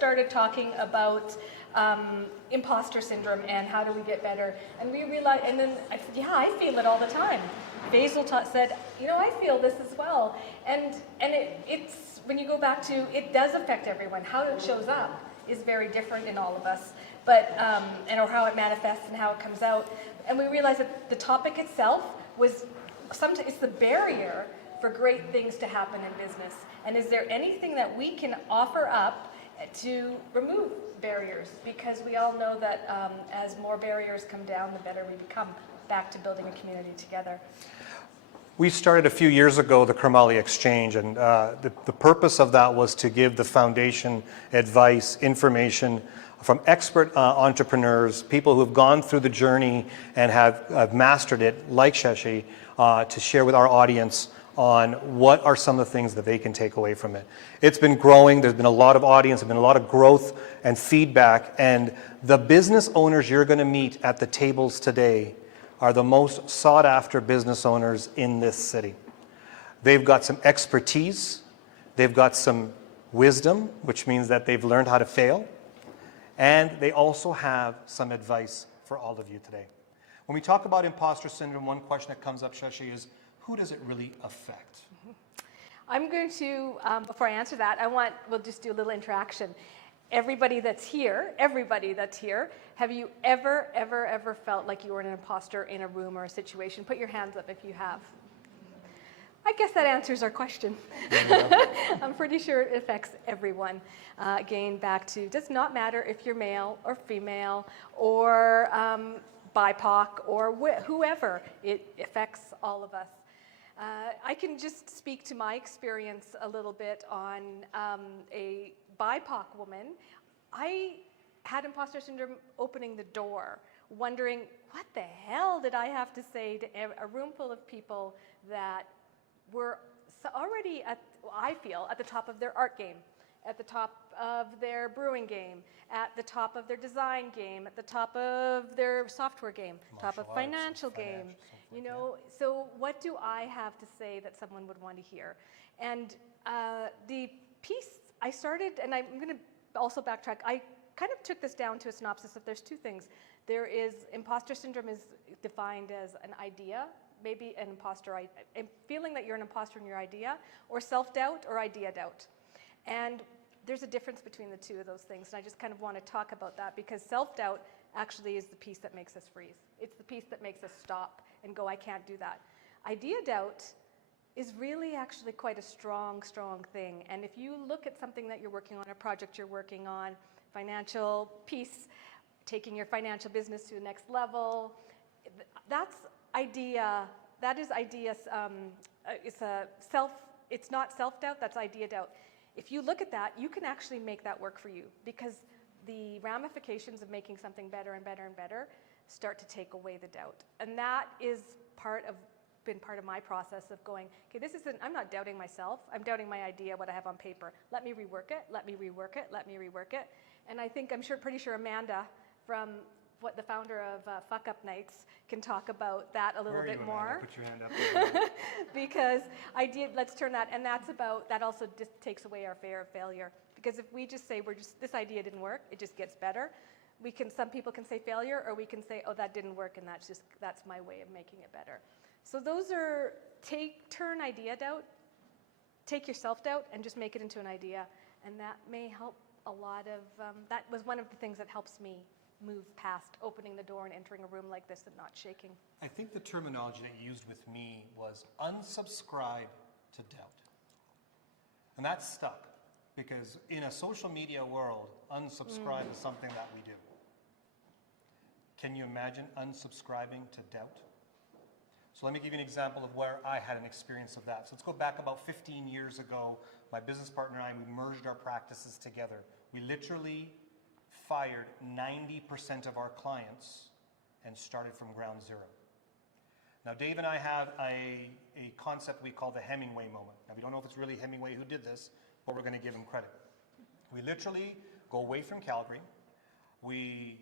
started talking about imposter syndrome and how do we get better, and we realized, and then I said, yeah, I feel it all the time. Basil said, you know, I feel this as well, and it's when you go back to, it does affect everyone. How it shows up is very different in all of us, but or how it manifests and how it comes out. And we realized that the topic itself was sometimes it's the barrier for great things to happen in business. And is there anything that we can offer up to remove barriers? Because we all know that as more barriers come down, the better we become back to building a community together. We started a few years ago the Kermali Exchange, and the purpose of that was to give the foundation advice, information from expert entrepreneurs, people who have gone through the journey and have mastered it, like Shashi, to share with our audience on what are some of the things that they can take away from it. It's been growing, there's been a lot of audience, there's been a lot of growth and feedback, and the business owners you're going to meet at the tables today are the most sought after business owners in this city. They've got some expertise, they've got some wisdom, which means that they've learned how to fail, and they also have some advice for all of you today. When we talk about imposter syndrome, one question that comes up, Shashi, is who does it really affect? I'm going to, before I answer that, we'll just do a little interaction. Everybody that's here, have you ever felt like you were an imposter in a room or a situation? Put your hands up if you have. I guess that answers our question. I'm pretty sure it affects everyone. Again, back to, does not matter if you're male or female or BIPOC or whoever, it affects all of us. I can just speak to my experience a little bit on a BIPOC woman. I had imposter syndrome opening the door, wondering, what the hell did I have to say to a room full of people that were already, I feel, at the top of their art game, at the top of their brewing game, at the top of their design game, at the top of their software game, top of financial game, you know. So what do I have to say that someone would want to hear? And the piece I started, and I'm going to also backtrack, I kind of took this down to a synopsis of there's two things. There is, imposter syndrome is defined as an idea, maybe an imposter, feeling that you're an imposter in your idea, or self-doubt or idea doubt. And there's a difference between the two of those things, and I just kind of want to talk about that, because self-doubt actually is the piece that makes us freeze. It's the piece that makes us stop and go, I can't do that. Idea doubt is really actually quite a strong thing. And if you look at something that you're working on, a project you're working on, financial piece, taking your financial business to the next level, that's idea, that is idea, it's not self-doubt, that's idea doubt. If you look at that, you can actually make that work for you, because the ramifications of making something better and better and better start to take away the doubt. And that is been part of my process of going, okay, this isn't, I'm not doubting myself, I'm doubting my idea, what I have on paper. Let me rework it, let me rework it, let me rework it. And I think, pretty sure Amanda, from the founder of Fuck Up Nights, can talk about that a little bit more. Put your hand up. Because let's turn that, and that also just takes away our fear of failure. Because if we just say, this idea didn't work, it just gets better. Some people can say failure, or we can say, oh, that didn't work, and that's my way of making it better. So those are, turn idea doubt, take your self-doubt and just make it into an idea. And that may help a lot of, that was one of the things that helps me move past opening the door and entering a room like this and not shaking. I think the terminology that you used with me was unsubscribe to doubt. And that stuck, because in a social media world, unsubscribe is something that we do. Can you imagine unsubscribing to doubt? So let me give you an example of where I had an experience of that. So let's go back about 15 years ago. My business partner and I, we merged our practices together. We literally fired 90% of our clients and started from ground zero. Now, Dave and I have a concept we call the Hemingway moment. Now, we don't know if it's really Hemingway who did this, but we're going to give him credit. We literally go away from Calgary. We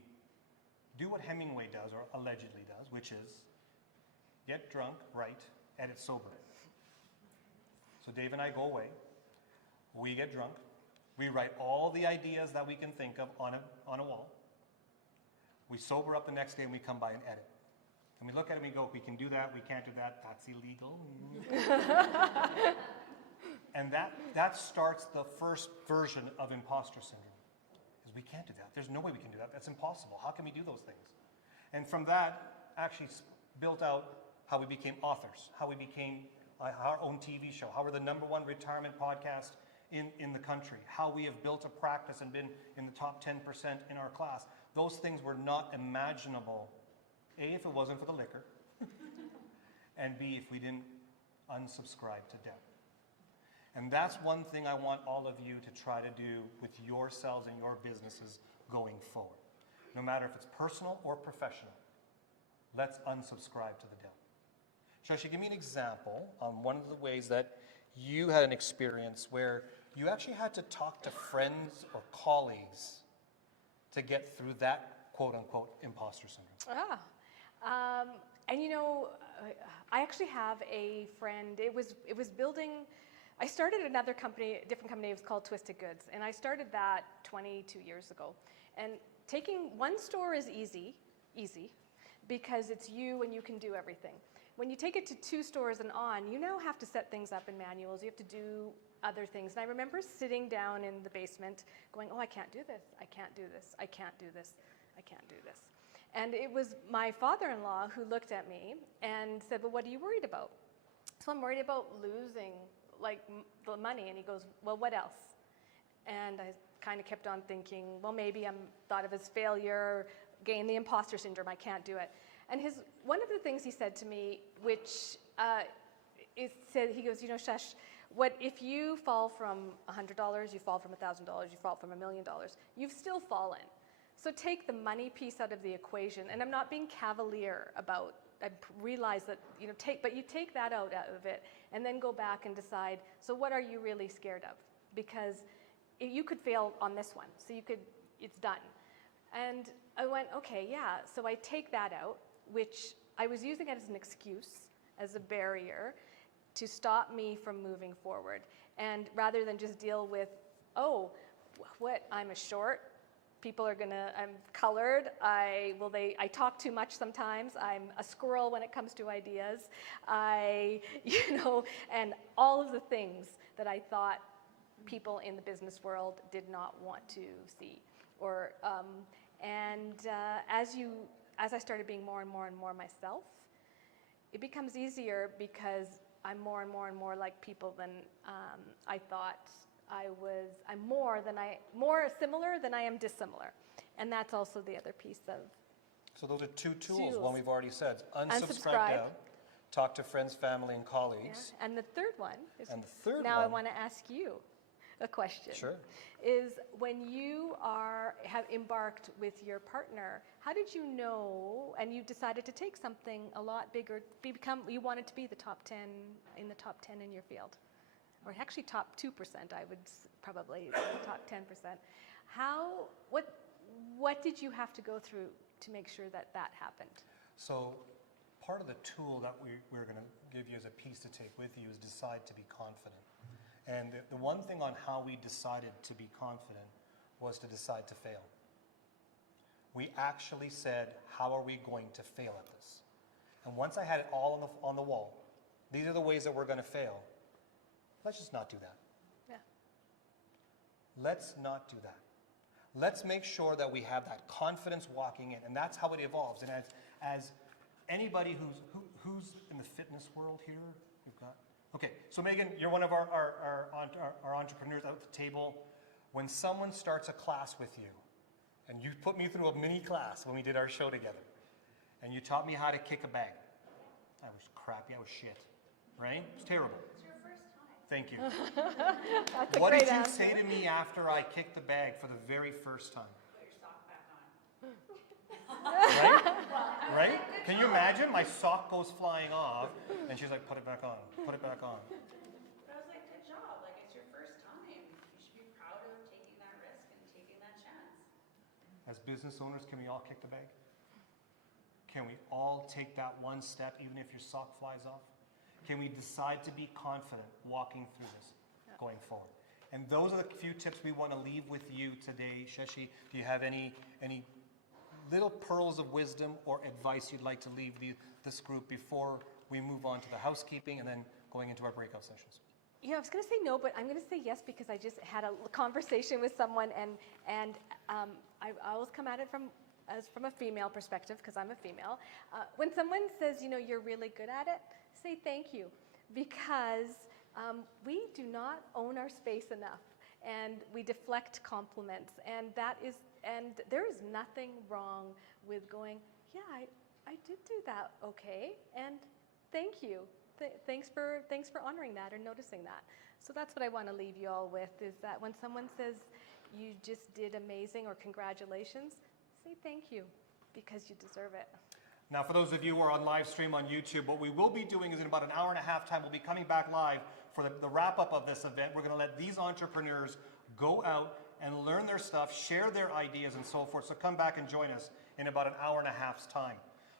do what Hemingway does, or allegedly does, which is get drunk, write, edit sober. So Dave and I go away. We get drunk. We write all the ideas that we can think of on a wall. We sober up the next day and we come by and edit. And we look at it and we go, we can do that, we can't do that, that's illegal. And that starts the first version of imposter syndrome. Is we can't do that. There's no way we can do that. That's impossible. How can we do those things? And from that, actually built out how we became authors, how we became our own TV show, how we're the #1 retirement podcast in the country, how we have built a practice and been in the top 10% in our class. Those things were not imaginable, A, if it wasn't for the liquor, and B, if we didn't unsubscribe to debt. And that's one thing I want all of you to try to do with yourselves and your businesses going forward. No matter if it's personal or professional, let's unsubscribe to the debt. Shashi, give me an example on one of the ways that you had an experience where you actually had to talk to friends or colleagues to get through that quote-unquote imposter syndrome. And you know, I actually have a friend. It was building. I started another company, a different company. It was called Twisted Goods, and I started that 22 years ago. And taking one store is easy, because it's you and you can do everything. When you take it to 2 stores and on, you now have to set things up in manuals. You have to do other things. And I remember sitting down in the basement going, oh, I can't do this. I can't do this. I can't do this. I can't do this. And it was my father-in-law who looked at me and said, well, what are you worried about? So I'm worried about losing the money. And he goes, well, what else? And I kind of kept on thinking, well, maybe I'm thought of as failure, gain the imposter syndrome, I can't do it. And one of the things he said to me, which he goes, you know, Shash, what if you fall from $100, you fall from $1,000, you fall from $1 million, you've still fallen. So take the money piece out of the equation. And I'm not being cavalier about, I realize that, you know, you take that out of it and then go back and decide, so what are you really scared of? Because you could fail on this one, so it's done. And I went, okay, yeah, so I take that out, which I was using it as an excuse, as a barrier to stop me from moving forward. And rather than just deal with, oh, I'm a short, I'm colored, I talk too much sometimes, I'm a squirrel when it comes to ideas, and all of the things that I thought people in the business world did not want to see. As I started being more and more and more myself, it becomes easier because I'm more and more and more like people than I thought I was. I'm more similar than I am dissimilar. And that's also the other piece of. So those are 2 tools. One we've already said, unsubscribe down, talk to friends, family, and colleagues. Yeah. And the third one is, I want to ask you a question. Sure. Is when you have embarked with your partner, how did you know, and you decided to take something a lot bigger, you wanted to be the top 10 in your field, or actually top 2%, I would probably say top 10%. What did you have to go through to make sure that happened? So part of the tool that we're going to give you as a piece to take with you is decide to be confident. And the one thing on how we decided to be confident was to decide to fail. We actually said, how are we going to fail at this? And once I had it all on the wall, these are the ways that we're going to fail. Let's just not do that. Yeah. Let's not do that. Let's make sure that we have that confidence walking in, and that's how it evolves. And as anybody who's in the fitness world here, we've got. Okay, so Megan, you're one of our entrepreneurs out at the table. When someone starts a class with you, and you put me through a mini class when we did our show together, and you taught me how to kick a bag. I was crappy, I was shit, right? It was terrible. It's your first time. Thank you. That's a What great did you answer. say to me after I kicked the bag for the very first time? Put your sock back on. Right? Can you imagine? My sock goes flying off, and she's like, put it back on, put it back on. But I was like, good job. Like, it's your first time. You should be proud of taking that risk and taking that chance. As business owners, can we all kick the bag? Can we all take that one step, even if your sock flies off? Can we decide to be confident walking through this going forward? And those are the few tips we want to leave with you today. Shashi, do you have any little pearls of wisdom or advice you'd like to leave this group before we move on to the housekeeping and then going into our breakout sessions? Yeah, I was going to say no, but I'm going to say yes because I just had a conversation with someone, and I always come at it from a female perspective because I'm a female. When someone says, you're really good at it, say thank you, because we do not own our space enough, and we deflect compliments, and there is nothing wrong with going, yeah, I did do that okay, and thank you. Thanks for honoring that or noticing that. So that's what I want to leave you all with, is that when someone says you just did amazing or congratulations, say thank you because you deserve it. Now, for those of you who are on live stream on YouTube, what we will be doing is in about an hour and a half time, we'll be coming back live for the wrap-up of this event. We're going to let these entrepreneurs go out and learn their stuff, share their ideas and so forth. So come back and join us in about an hour and a half's time.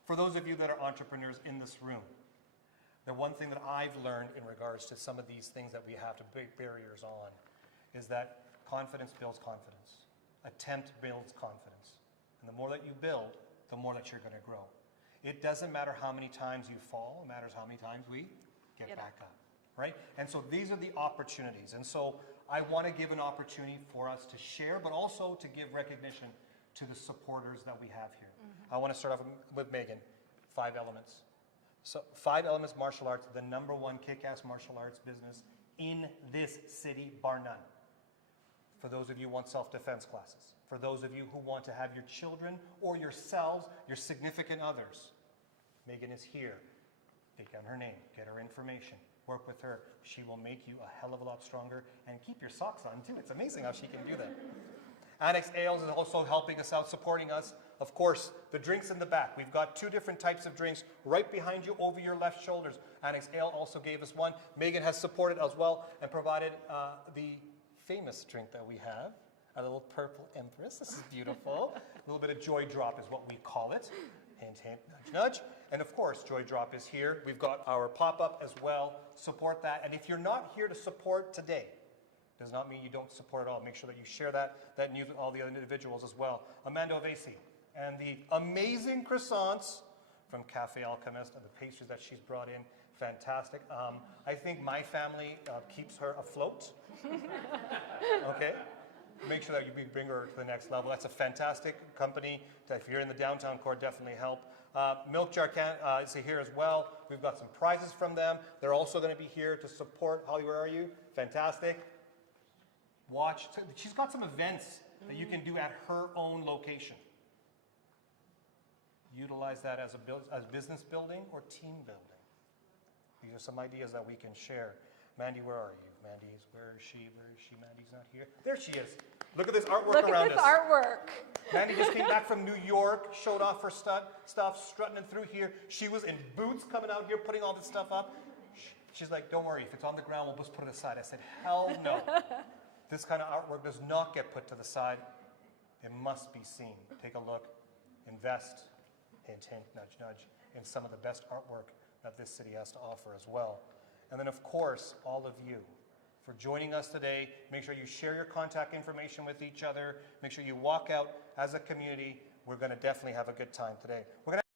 For those of you that are entrepreneurs in this room, the one thing that I've learned in regards to some of these things that we have to break barriers on is that confidence builds confidence. Attempt builds confidence. And the more that you build, the more that you're going to grow. It doesn't matter how many times you fall, it matters how many times we get back up, right? And so these are the opportunities. And so I want to give an opportunity for us to share, but also to give recognition to the supporters that we have here. I want to start off with Megan. 5 Elements. So 5 Elements Martial Arts, the #1 kick-ass martial arts business in this city, bar none. For those of you who want self-defense classes, for those of you who want to have your children or yourselves, your significant others, Megan is here. Take down her name, get her information, work with her. She will make you a hell of a lot stronger and keep your socks on too. It's amazing how she can do that. Annex Ales is also helping us out, supporting us. Of course, the drinks in the back. We've got 2 different types of drinks right behind you over your left shoulders. Annex Ale also gave us one. Megan has supported as well and provided the famous drink that we have, a little purple empress. This is beautiful. A little bit of Joydrop is what we call it. Hint, hint, nudge, nudge. And of course, Joydrop is here. We've got our pop-up as well. Support that. And if you're not here to support today, does not mean you don't support at all. Make sure that you share that news with all the other individuals as well. Amanda Ovesi and the amazing croissants from Cafe Alchemist and the pastries that she's brought in. Fantastic. I think my family keeps her afloat. Okay? Make sure that you bring her to the next level. That's a fantastic company. If you're in the downtown core, definitely help. Milk Jar is here as well. We've got some prizes from them. They're also going to be here to support. Holly, where are you? Fantastic. She's got some events that you can do at her own location. Utilize that as business building or team building. These are some ideas that we can share. Mandy, where are you? Where is she? Mandy's not here. There she is. Look at this artwork around us. Look at this artwork. Mandy just came back from New York, showed off her stuff, strutting through here. She was in boots coming out here, putting all this stuff up. She's like, don't worry, if it's on the ground, we'll just put it aside. I said, hell no. This kind of artwork does not get put to the side. It must be seen. Take a look. Invest, hint, hint, nudge, nudge, in some of the best artwork that this city has to offer as well. And then, of course, all of you for joining us today. Make sure you share your contact information with each other. Make sure you walk out as a community. We're going to definitely have a good time today. We're going to